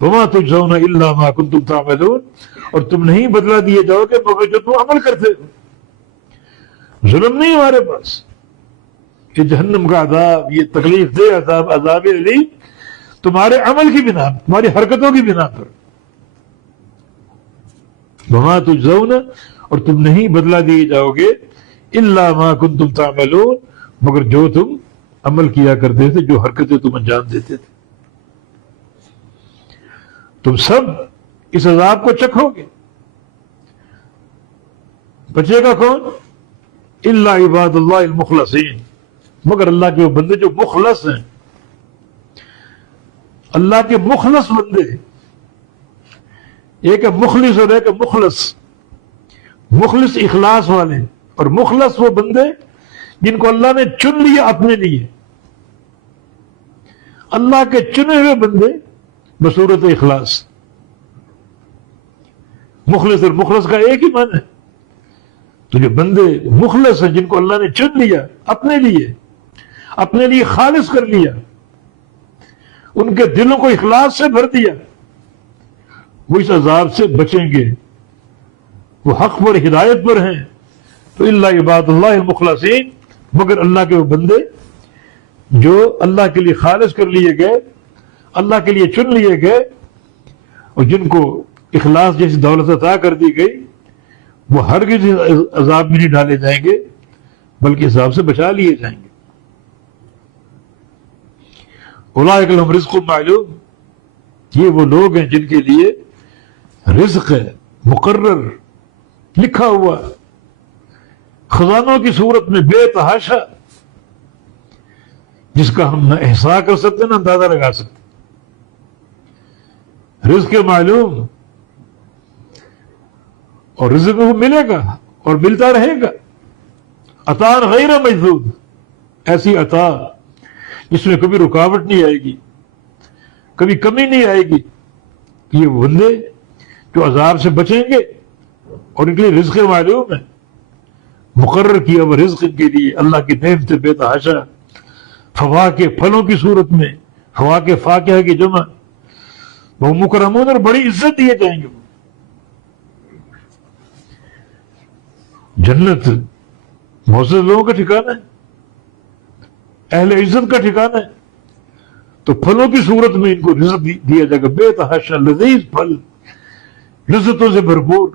وما تجزون الا ما کنتم تعملون، اور تم نہیں بدلہ دیے جاؤ گے مگر جو تم عمل کرتے ہو۔ ظلم نہیں ہمارے پاس، یہ جہنم کا عذاب، یہ تکلیف دہ عذاب، عذاب علیم تمہارے عمل کی بنا پر، تمہاری حرکتوں کی بنا پر۔ وما تجزون، اور تم نہیں بدلہ دیے جاؤ گے، الا ما کنتم تعملون، مگر جو تم عمل کیا کرتے تھے، جو حرکتیں تم انجام دیتے تھے۔ تم سب اس عذاب کو چکھو گے، بچے گا کون؟ الا عباد اللہ المخلصین، مگر اللہ کے وہ بندے جو مخلص ہیں، اللہ کے مخلص بندے، ایک ہے مخلص اور ایک ہے مخلص۔ مخلص اخلاص والے، اور مخلص وہ بندے جن کو اللہ نے چن لیا اپنے لیے، اللہ کے چنے ہوئے بندے بصورت اخلاص۔ مخلص اور مخلص کا ایک ہی معنی ہے۔ تو جو بندے مخلص ہیں، جن کو اللہ نے چن لیا اپنے لیے خالص کر لیا، ان کے دلوں کو اخلاص سے بھر دیا، وہ اس عذاب سے بچیں گے، وہ حق پر ہدایت پر ہیں۔ تو الا عباد اللہ المخلصین، مگر اللہ کے وہ بندے جو اللہ کے لیے خالص کر لیے گئے، اللہ کے لیے چن لیے گئے، اور جن کو اخلاص جیسی دولت عطا کر دی گئی، وہ ہرگز عذاب میں نہیں ڈالے جائیں گے بلکہ عذاب سے بچا لیے جائیں گے۔ اولئک لہم رزق معلوم، یہ وہ لوگ ہیں جن کے لیے رزق ہے مقرر، لکھا ہوا، خزانوں کی صورت میں بے تحاشا، جس کا ہم نہ احصاء کر سکتے نہ اندازہ لگا سکتے۔ رزق معلوم، اور رزق کو ملے گا اور ملتا رہے گا۔ عطا غیر مجذوذ، ایسی عطا جس میں کبھی رکاوٹ نہیں آئے گی، کبھی کمی نہیں آئے گی۔ یہ وہ بندے جو عذاب سے بچیں گے، اور ان کے لیے رزق معلوم ہے، مقرر کیا وہ رزق ان کے لیے، اللہ کی نعمت بے تحاشا، فواکہ پھلوں کی صورت میں، فواکہ فاکہہ کی جمع، وہ مکرمون، اور بڑی عزت دیے جائیں گے۔ جنت معزز لوگوں کا ٹھکانہ ہے، اہل عزت کا ٹھکانہ ہے، تو پھلوں کی صورت میں ان کو رزق دیا جائے گا، بے تحاشا لذیذ پھل، لذتوں سے بھرپور۔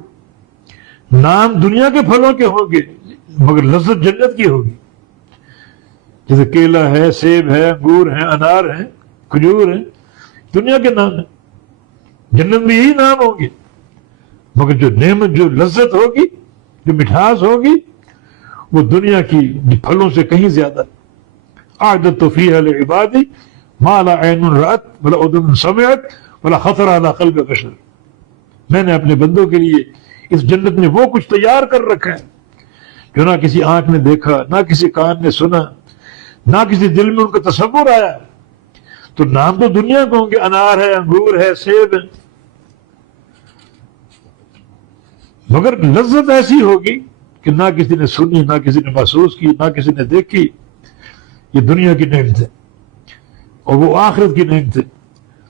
نام دنیا کے پھلوں کے ہوں گے مگر لذت جنت کی ہوگی، جیسے کیلا ہے، سیب ہے، انگور ہیں، انار ہیں، کھجور ہیں، دنیا کے نام ہیں۔ جنت میں یہی نام ہوں گے، مگر جو نعمت، جو لذت ہوگی، جو مٹھاس ہوگی، وہ دنیا کی پھلوں سے کہیں زیادہ۔ اعددت فیہا لعبادی ما لا عین رأت ولا اذن سمعت ولا خطر علی قلب بشر، میں نے اپنے بندوں کے لیے اس جنت میں وہ کچھ تیار کر رکھا ہے جو نہ کسی آنکھ نے دیکھا، نہ کسی کان نے سنا، نہ کسی دل میں ان کا تصور آیا۔ تو نام تو دنیا کے ہوں گے، انار ہے، انگور ہے، سیب ہے، مگر لذت ایسی ہوگی کہ نہ کسی نے سنی، نہ کسی نے محسوس کی، نہ کسی نے دیکھی۔ یہ دنیا کی نعمت ہے، اور وہ آخرت کی نعمت ہے۔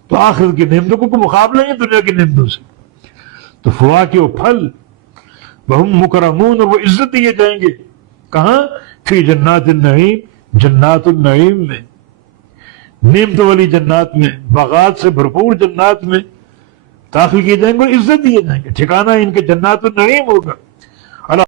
تو آخرت کی نعمتوں کو کوئی مقابلہ نہیں دنیا کی نعمتوں سے۔ تو فواکہ و پھل، وہم مکرمون، اور وہ عزت دیے جائیں گے، کہاں؟ فی جنات النعیم، جنات النعیم میں، نعمتوں والی جنات میں، باغات سے بھرپور جنات میں داخل کیے جائیں گے اور عزت دیے جائیں گے۔ ٹھکانہ ان کے جنات النعیم ہوگا۔